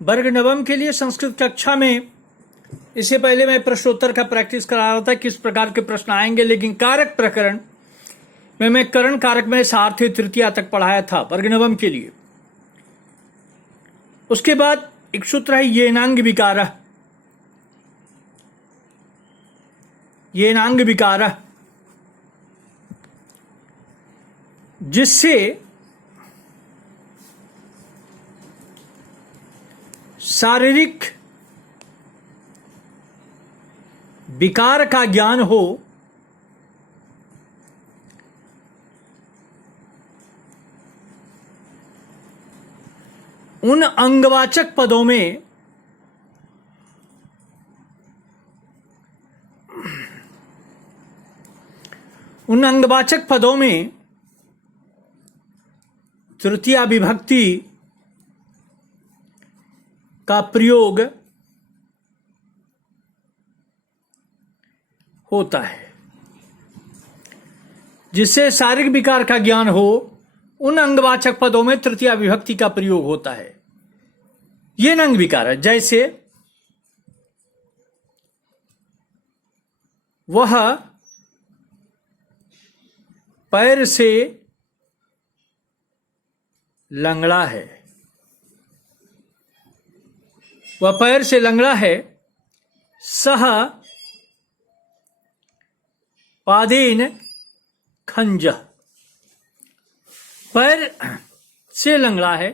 वर्ग नवम के लिए संस्कृत कक्षा में इससे पहले मैं प्रश्नोत्तर का प्रैक्टिस करा रहा था किस प्रकार के प्रश्न आएंगे, लेकिन कारक प्रकरण में मैं करण कारक में सार्थ तृतीया तक पढ़ाया था वर्ग नवम के लिए। उसके बाद एक सूत्र है येनांग विकार, येनांग विकार, जिससे शारीरिक विकार का ज्ञान हो उन अंगवाचक पदों में तृतीया विभक्ति का प्रयोग होता है। जिससे शारीरिक विकार का ज्ञान हो उन अंगवाचक पदों में तृतीया विभक्ति का प्रयोग होता है। ये अंग विकार है, जैसे वह पैर से लंगड़ा है, वह पैर से लंगड़ा है। सह पादेन खंज, पैर से लंगड़ा है,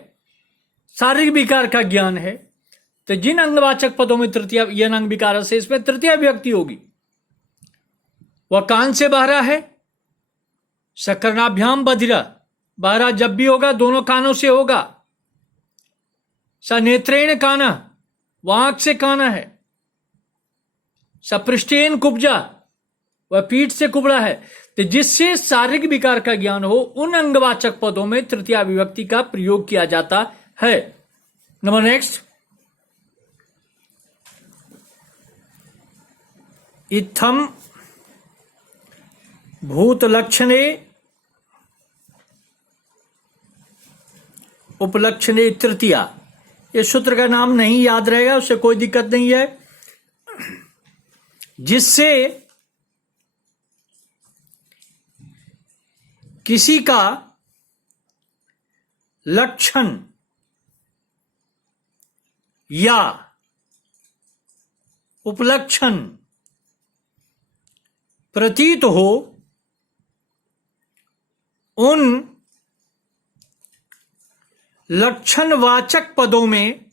शारीरिक विकार का ज्ञान है। तो जिन अंगवाचक पदों में तृतीया यह अंग विकार से इसमें तृतीया विभक्ति होगी। वह कान से बहरा है, सकर्णाभ्याम बधिरा, बहरा जब भी होगा दोनों कानों से होगा। सनेत्रेण काना, वह आंख से काना है। सपृष्ठेन कुब्जा, वह पीठ से कुबड़ा है। तो जिससे शारीरिक विकार का ज्ञान हो उन अंगवाचक पदों में तृतीया विभक्ति का प्रयोग किया जाता है। नंबर नेक्स्ट, इत्थम भूत लक्षणे उपलक्षणे तृतीया। ये सूत्र का नाम नहीं याद रहेगा, उससे कोई दिक्कत नहीं है। जिससे किसी का लक्षण या उपलक्षण प्रतीत हो उन लक्षणवाचक पदों में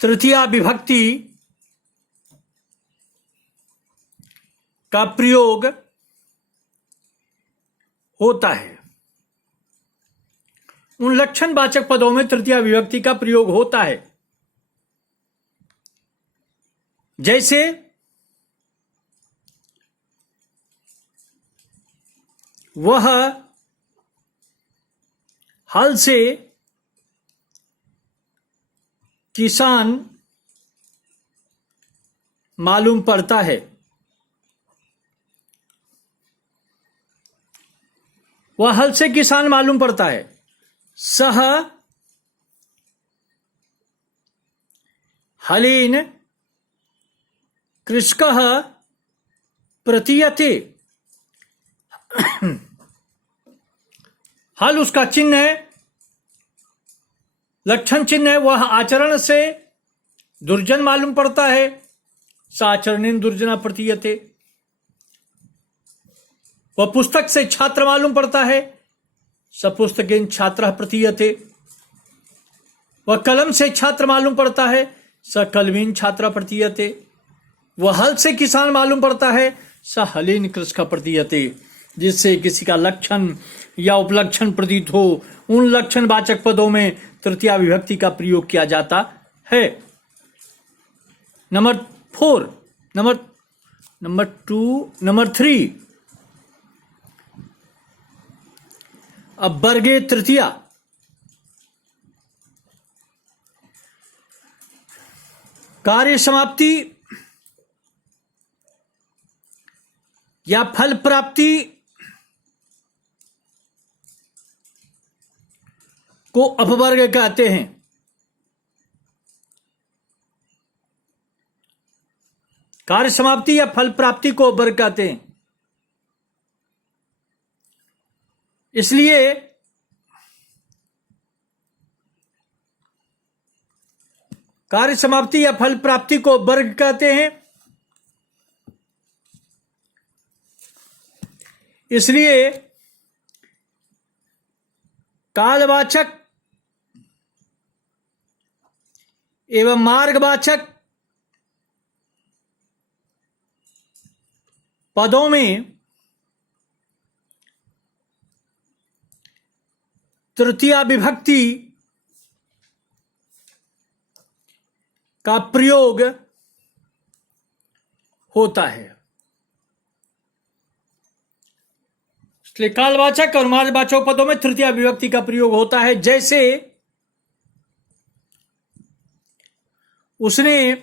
तृतीया विभक्ति का प्रयोग होता है। उन लक्षणवाचक पदों में तृतीया विभक्ति का प्रयोग होता है। जैसे वह हल से किसान मालूम पड़ता है, वह हल से किसान मालूम पड़ता है। सह हलेन कृषकः प्रतीयते, हल उसका चिन्ह है, लक्षण चिन्ह है। वह आचरण से दुर्जन मालूम पड़ता है। साचरणेन दुर्जना प्रतीयते, वह पुस्तक से छात्र मालूम पड़ता है। सपुस्तकेन छात्रः प्रतीयते, वह कलम से छात्र मालूम पड़ता है। सकलमेन छात्र प्रतीयते, वह हल से किसान मालूम पड़ता है। स हलेन कृषक प्रतीयते, जिससे किसी का लक्षण या उपलक्षण प्रतीत हो उन लक्षणवाचक पदों में तृतीया विभक्ति का प्रयोग किया जाता है। नंबर 4, नंबर 3, अब वर्गे तृतीया। कार्य समाप्ति या फल प्राप्ति को अपवर्ग कहते हैं। कार्य समाप्ति या फल प्राप्ति को अपवर्ग कहते हैं। इसलिए कार्य समाप्ति या फल प्राप्ति को वर्ग कहते हैं। इसलिए कालवाचक एवं मार्गवाचक पदों में तृतीया विभक्ति का प्रयोग होता है। इसलिए कालवाचक और मार्गवाचक पदों में तृतीया विभक्ति का प्रयोग होता है। जैसे उसने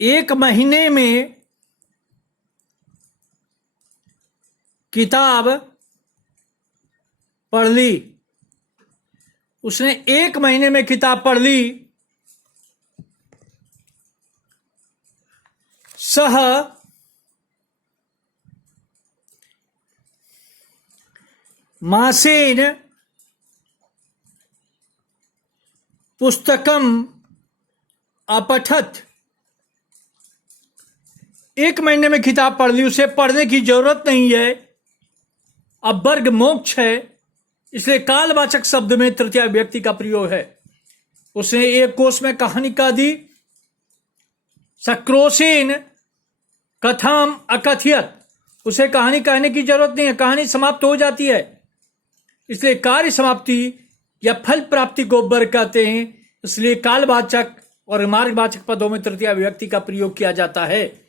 एक महीने में किताब पढ़ ली। उसने एक महीने में किताब पढ़ ली। सह मासेन पुस्तकम अपठत। एक महीने में किताब पढ़ ली, उसे पढ़ने की जरूरत नहीं है, अब वर्ग मोक्ष है, इसलिए कालवाचक शब्द में तृतीया विभक्ति का प्रयोग है। उसने एक कोष में कहानी कह दी। सक्रोशेन कथाम अकथयत। उसे कहानी कहने की जरूरत नहीं है, कहानी समाप्त हो जाती है, इसलिए कार्य समाप्ति या फल प्राप्ति को वर्ग कहते हैं। इसलिए कालवाचक और मार्गवाचक पदों में तृतीया विभक्ति का प्रयोग किया जाता है।